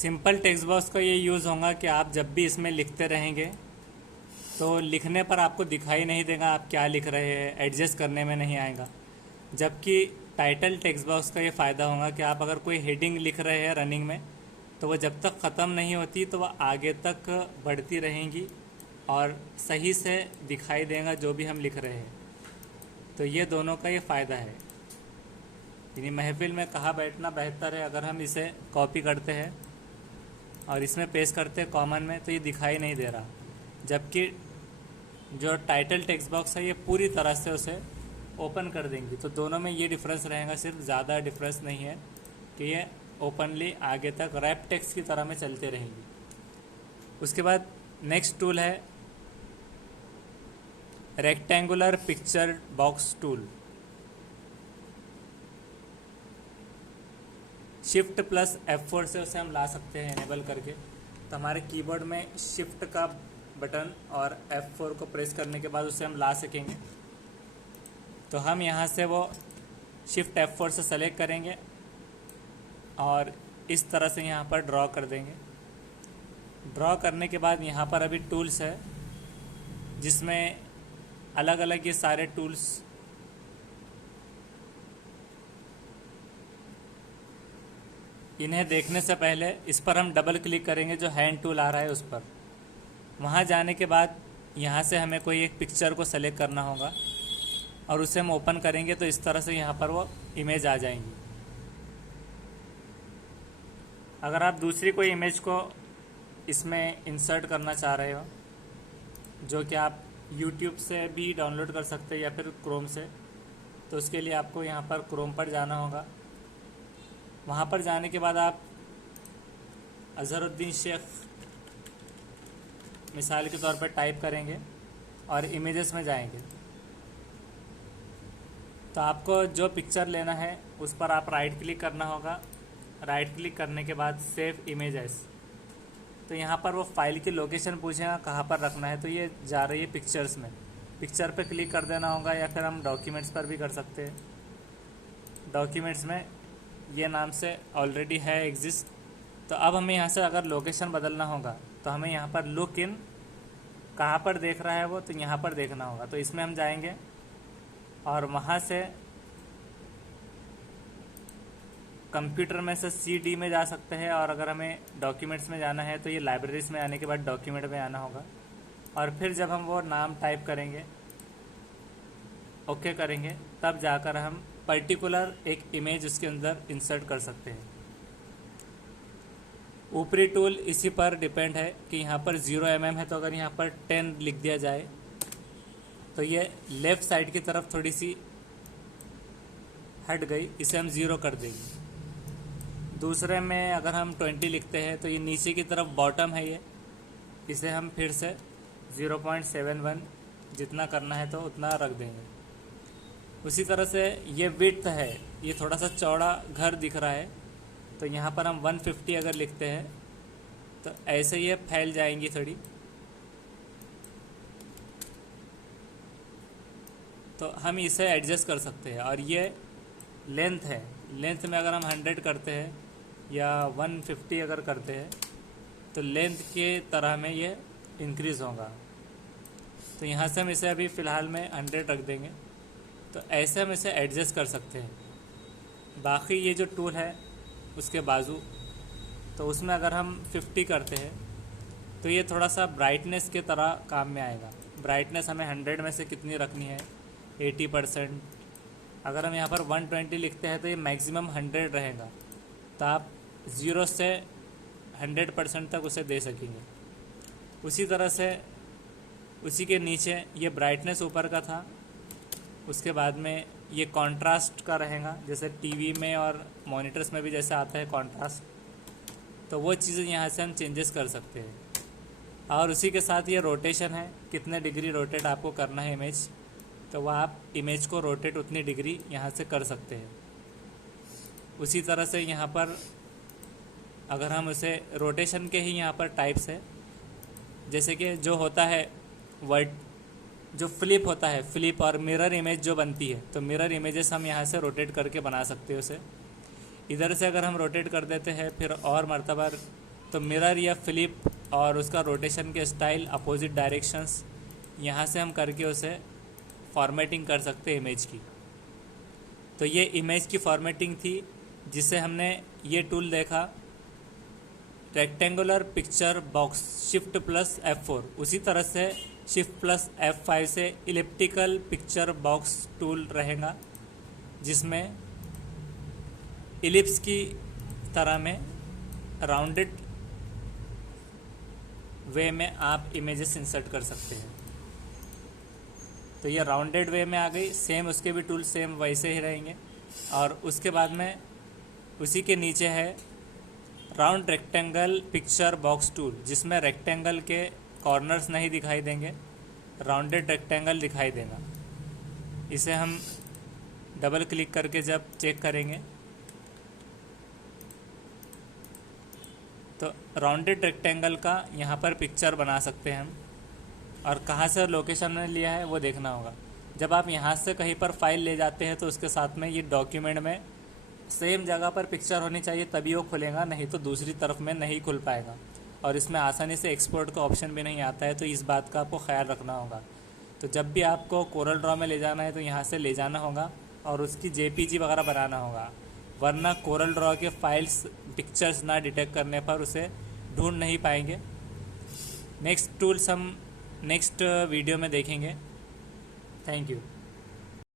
Simple text box का ये use होगा कि आप जब भी इसमें लिखते रहेंगे तो लिखने पर आपको दिखाई नहीं देगा आप क्या लिख रहे हैं, एडजस्ट करने में नहीं आएगा। जबकि टाइटल टेक्स्ट बॉक्स का ये फ़ायदा होगा कि आप अगर कोई हेडिंग लिख रहे हैं रनिंग में तो वो जब तक ख़त्म नहीं होती तो वह आगे तक बढ़ती रहेंगी और सही से दिखाई देगा जो भी हम लिख रहे हैं। तो ये दोनों का ये फ़ायदा है। यानी महफिल में कहाँ बैठना बेहतर है, अगर हम इसे कॉपी करते हैं और इसमें पेस्ट करते हैं कॉमन में तो ये दिखाई नहीं दे रहा, जबकि जो टाइटल टेक्स्ट बॉक्स है ये पूरी तरह से उसे ओपन कर देंगी। तो दोनों में ये डिफरेंस रहेगा, सिर्फ ज़्यादा डिफरेंस नहीं है कि ये ओपनली आगे तक रैप टेक्स्ट की तरह में चलते रहेंगी। उसके बाद नेक्स्ट टूल है rectangular picture box tool. Shift plus F4 से उसे हम ला सकते हैं इनेबल करके। तो हमारे कीबोर्ड में शिफ्ट का बटन और F4 को प्रेस करने के बाद उसे हम ला सकेंगे। तो हम यहाँ से वो शिफ्ट F4 से सेलेक्ट करेंगे और इस तरह से यहाँ पर ड्रॉ कर देंगे। ड्रॉ करने के बाद यहाँ पर अभी टूल्स है जिसमें अलग अलग ये सारे टूल्स इन्हें देखने से पहले इस पर हम डबल क्लिक करेंगे जो हैंड टूल आ रहा है उस पर। वहाँ जाने के बाद यहाँ से हमें कोई एक पिक्चर को सेलेक्ट करना होगा और उसे हम ओपन करेंगे तो इस तरह से यहाँ पर वो इमेज आ जाएंगी। अगर आप दूसरी कोई इमेज को इसमें इंसर्ट करना चाह रहे हो, जो कि आप YouTube से भी डाउनलोड कर सकते हैं या फिर क्रोम से, तो उसके लिए आपको यहाँ पर क्रोम पर जाना होगा। वहाँ पर जाने के बाद आप अज़हरुद्दीन शेख मिसाल के तौर पर टाइप करेंगे और इमेजेस में जाएंगे। तो आपको जो पिक्चर लेना है उस पर आप राइट क्लिक करना होगा। राइट क्लिक करने के बाद सेव इमेजेस, तो यहाँ पर वो फाइल की लोकेशन पूछेगा कहाँ पर रखना है, तो ये जा रही है पिक्चर्स में। पिक्चर पे क्लिक कर देना होगा या फिर हम डॉक्यूमेंट्स पर भी कर सकते हैं। डॉक्यूमेंट्स में ये नाम से ऑलरेडी है एग्जिस्ट। तो अब हमें यहाँ से अगर लोकेशन बदलना होगा तो हमें यहाँ पर लुक इन, कहाँ पर देख रहा है वो, तो यहाँ पर देखना होगा। तो इसमें हम जाएंगे और वहाँ से कंप्यूटर में से CD में जा सकते हैं, और अगर हमें डॉक्यूमेंट्स में जाना है तो ये लाइब्रेरीज में आने के बाद डॉक्यूमेंट में आना होगा। और फिर जब हम वो नाम टाइप करेंगे, ओके करेंगे, तब जाकर हम पर्टिकुलर एक इमेज उसके अंदर इंसर्ट कर सकते हैं। ऊपरी टूल इसी पर डिपेंड है कि यहाँ पर 0 mm है, तो अगर यहाँ पर 10 लिख दिया जाए तो ये लेफ़्ट साइड की तरफ थोड़ी सी हट गई, इसे हम 0 कर देंगे। दूसरे में अगर हम 20 लिखते हैं तो ये नीचे की तरफ बॉटम है, इसे हम फिर से 0.71 जितना करना है तो उतना रख देंगे। उसी तरह से ये विड्थ है, ये थोड़ा सा चौड़ा घर दिख रहा है, तो यहाँ पर हम 150 अगर लिखते हैं तो ऐसे ये फैल जाएंगी थोड़ी। तो हम इसे एडजस्ट कर सकते हैं। और ये लेंथ है, लेंथ में अगर हम 100 करते हैं या 150 अगर करते हैं तो लेंथ के तरह में ये इंक्रीज़ होगा। तो यहाँ से हम इसे अभी फ़िलहाल में 100 रख देंगे। तो ऐसे हम इसे एडजस्ट कर सकते हैं। बाकी ये जो टूल है उसके बाजू, तो उसमें अगर हम 50 करते हैं तो ये थोड़ा सा ब्राइटनेस के तरह काम में आएगा। ब्राइटनेस हमें 100 में से कितनी रखनी है, 80%। अगर हम यहाँ पर 120 लिखते हैं तो ये मैक्सिमम 100 रहेगा, तो आप 0 से 100% तक उसे दे सकेंगे। उसी तरह से उसी के नीचे ये ब्राइटनेस ऊपर का था, उसके बाद में ये कॉन्ट्रास्ट का रहेगा, जैसे टीवी में और मॉनिटर्स में भी जैसे आता है कॉन्ट्रास्ट, तो वो चीज़ें यहाँ से हम चेंजेस कर सकते हैं। और उसी के साथ ये रोटेशन है, कितने डिग्री रोटेट आपको करना है इमेज, तो वह आप इमेज को रोटेट उतनी डिग्री यहाँ से कर सकते हैं। उसी तरह से यहाँ पर अगर हम उसे रोटेशन के ही यहाँ पर टाइप्स है, जैसे कि जो होता है वर्ड जो फ्लिप होता है, फ्लिप और मिरर इमेज जो बनती है, तो मिरर इमेजेस हम यहाँ से रोटेट करके बना सकते हैं उसे। इधर से अगर हम रोटेट कर देते हैं फिर और मर्तबा तो मिरर या फ्लिप और उसका रोटेशन के स्टाइल, अपोजिट डायरेक्शंस, यहाँ से हम करके उसे फॉर्मेटिंग कर सकते हैं इमेज की। तो ये इमेज की फॉर्मेटिंग थी जिसे हमने ये टूल देखा, rectangular picture box, shift plus F4। उसी तरह से शिफ्ट प्लस F5 से इलिप्टिकल पिक्चर बॉक्स टूल रहेगा, जिसमें इलिप्स की तरह में राउंडेड वे में आप इमेजेस इंसर्ट कर सकते हैं। तो ये राउंडेड वे में आ गई। सेम उसके भी टूल सेम वैसे ही रहेंगे। और उसके बाद में उसी के नीचे है round rectangle picture box tool, जिसमें रेक्टेंगल के कॉर्नर्स नहीं दिखाई देंगे, राउंडेड रेक्टेंगल दिखाई देगा। इसे हम डबल क्लिक करके जब चेक करेंगे तो राउंडेड रेक्टेंगल का यहाँ पर पिक्चर बना सकते हैं हम। और कहाँ से लोकेशन में लिया है वो देखना होगा। जब आप यहाँ से कहीं पर फाइल ले जाते हैं तो उसके साथ में ये डॉक्यूमेंट में सेम जगह पर पिक्चर होनी चाहिए, तभी वो खुलेगा, नहीं तो दूसरी तरफ में नहीं खुल पाएगा। और इसमें आसानी से एक्सपोर्ट का ऑप्शन भी नहीं आता है, तो इस बात का आपको ख्याल रखना होगा। तो जब भी आपको कोरल ड्रॉ में ले जाना है तो यहाँ से ले जाना होगा और उसकी JPG वगैरह बनाना होगा, वरना कोरल ड्रॉ के फाइल्स पिक्चर्स ना डिटेक्ट करने पर उसे ढूंढ नहीं पाएंगे। नेक्स्ट टूल्स हम नेक्स्ट वीडियो में देखेंगे। Thank you.